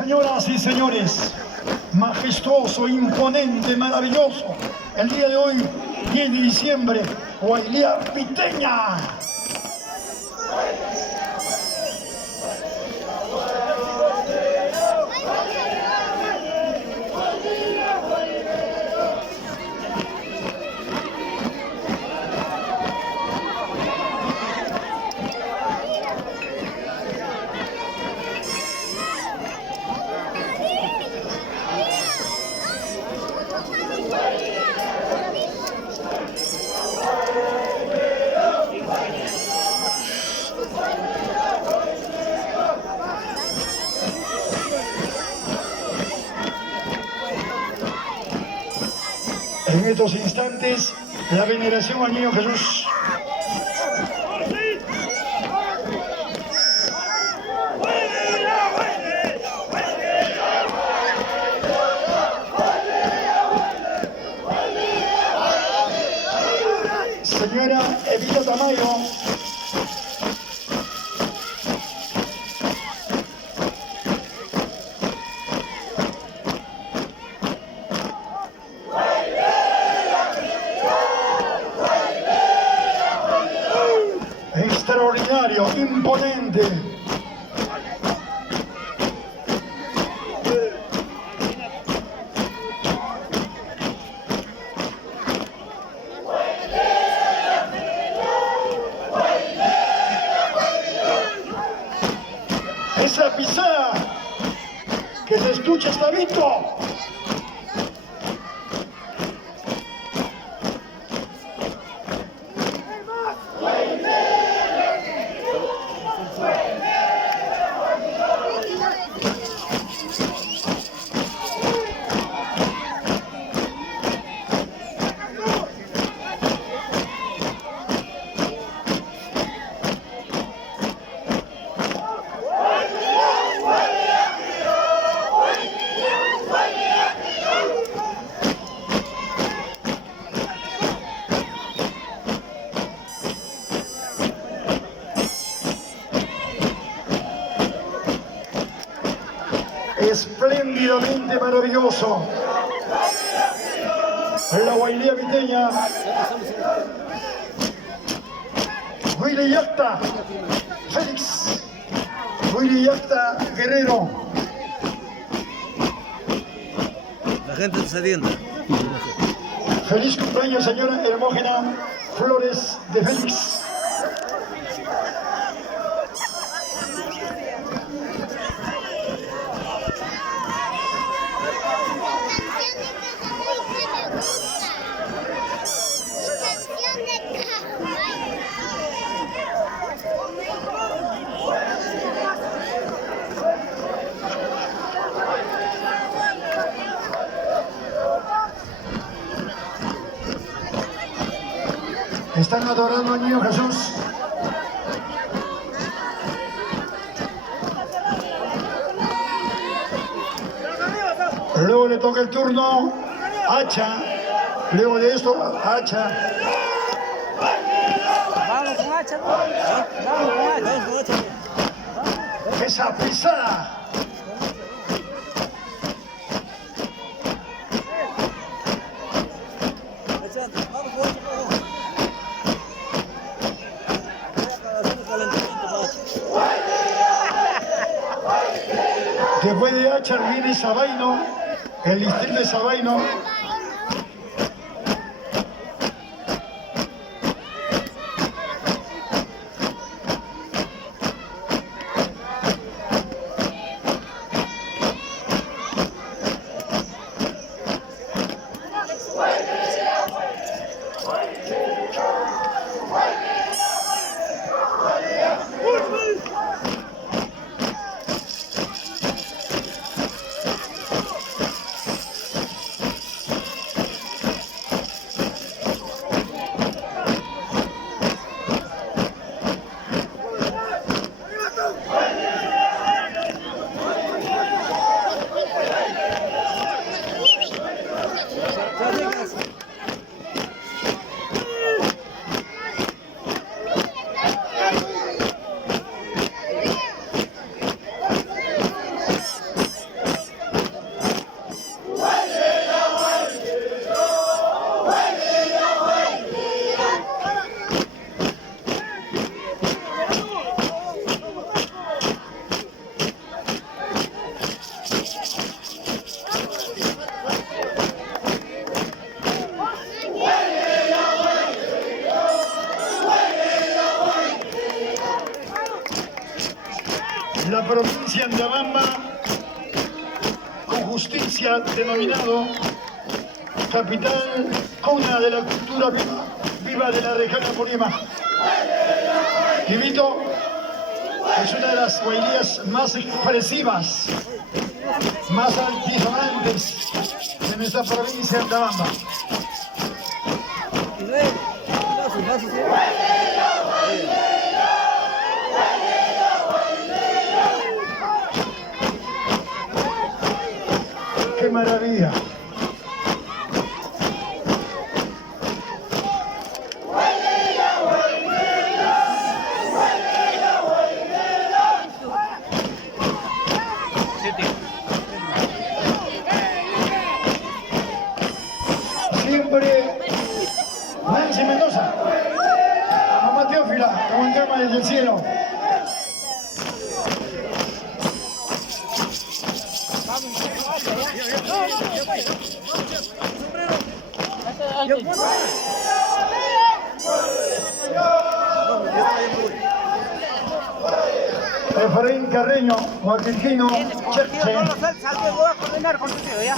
Señoras y señores, majestuoso, imponente, maravilloso, el día de hoy, 10 de diciembre, Guailía Piteña. En estos instantes, la veneración al Niño Jesús. Señora Evita Tamayo. Extraordinario, imponente. Esa pisada que se escucha está visto. Espléndidamente maravilloso. La Guailía Piteña. Willy Yacta Félix. Willy Yacta Guerrero. La gente está saliendo. Feliz cumpleaños, señora Hermógena Flores de Félix. Están adorando al Niño Jesús. Luego le toca el turno Hacha. Luego de esto, Hacha. Vamos con Hacha. Vamos con Hacha. Esa pisada. Después de Hacha viene Sabaino, el distrito de Sabaino. provincia de Andabamba, con justicia denominado capital, cuna de la cultura viva de la región Apurímac. Quibito es una de las guailías más expresivas, más altisonantes de nuestra provincia de Andabamba. ¡Qué maravilla! Siempre Nancy Mendoza, mamá Teófila, como en cama desde el cielo. Efraín Carreño, Joaquinquino, Cheche. No lo sé, salte, voy a coordinar con tu tío, ya.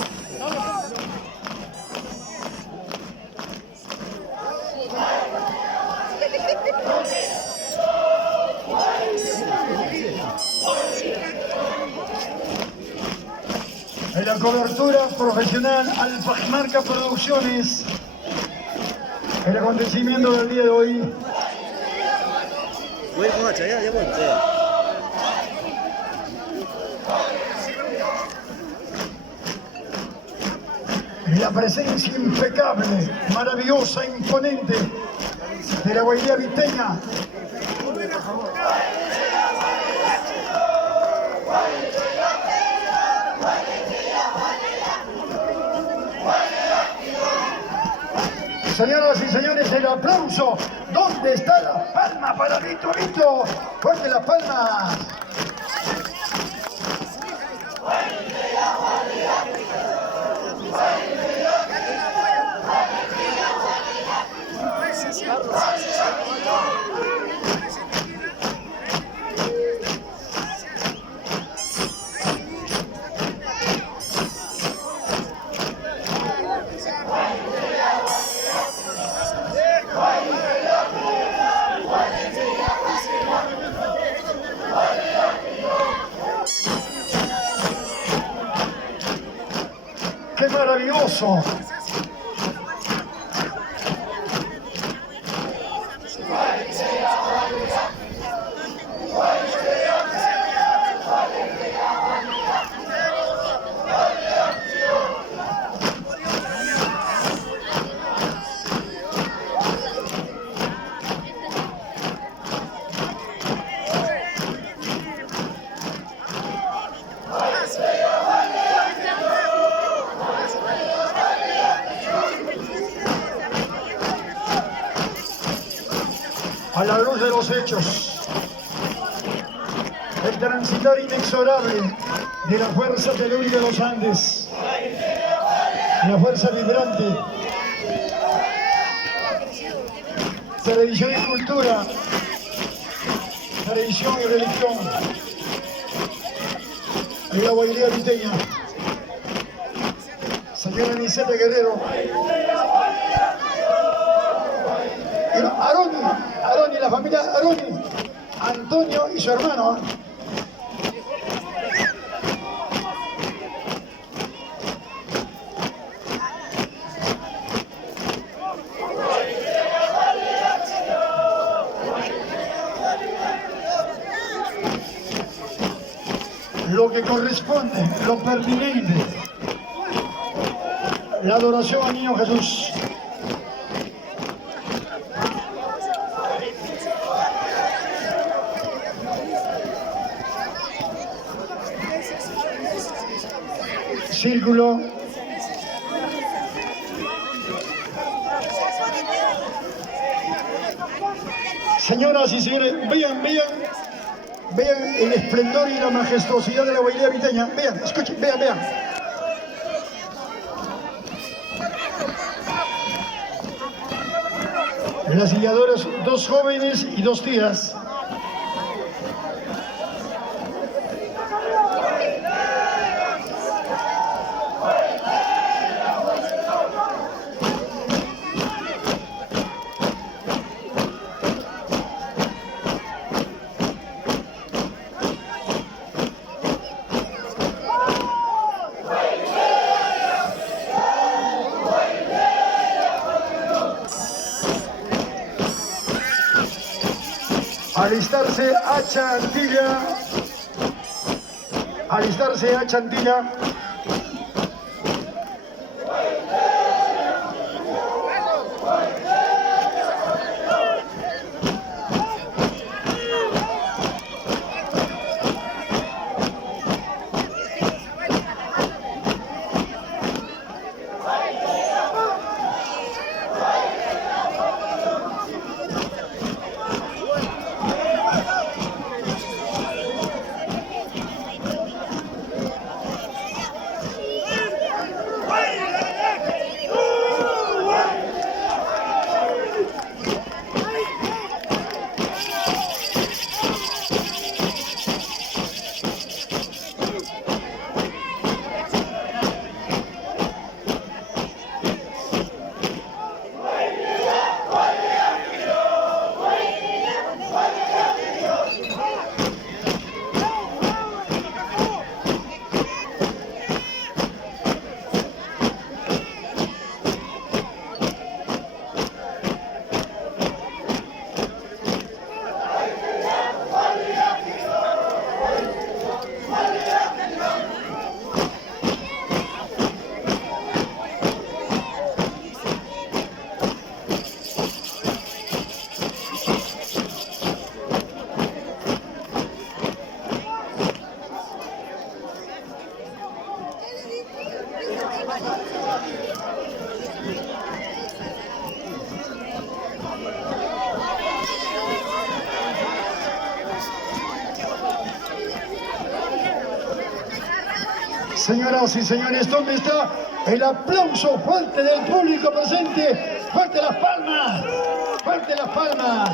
En la cobertura profesional Alpajmarca Producciones, el acontecimiento del día de hoy. Voy con hacha, ya voy. La presencia impecable, maravillosa, imponente de la guailía viteña. Señoras y señores, el aplauso. ¿Dónde está la palma para Vito Vito? ¡Fuerte las palmas! ¡Qué maravilloso! A la luz de los hechos, el transitar inexorable de la fuerza telúrica de los Andes, la fuerza vibrante, tradición y cultura, tradición y religión de la guailía viteña. Señora Niceta Guerrero, Aroni, la familia Aroni, Antonio y su hermano. Lo que corresponde, lo pertinente, la adoración al niño Jesús. Círculo. Señoras y señores, vean el esplendor y la majestuosidad de la guailía viteña. Vean, escuchen, vean. Las guiadoras, dos jóvenes y dos tías. Alistarse a Chantilla. Alistarse a Chantilla. Señoras y señores, ¿dónde está el aplauso fuerte del público presente? ¡Fuerte las palmas! ¡Fuerte las palmas!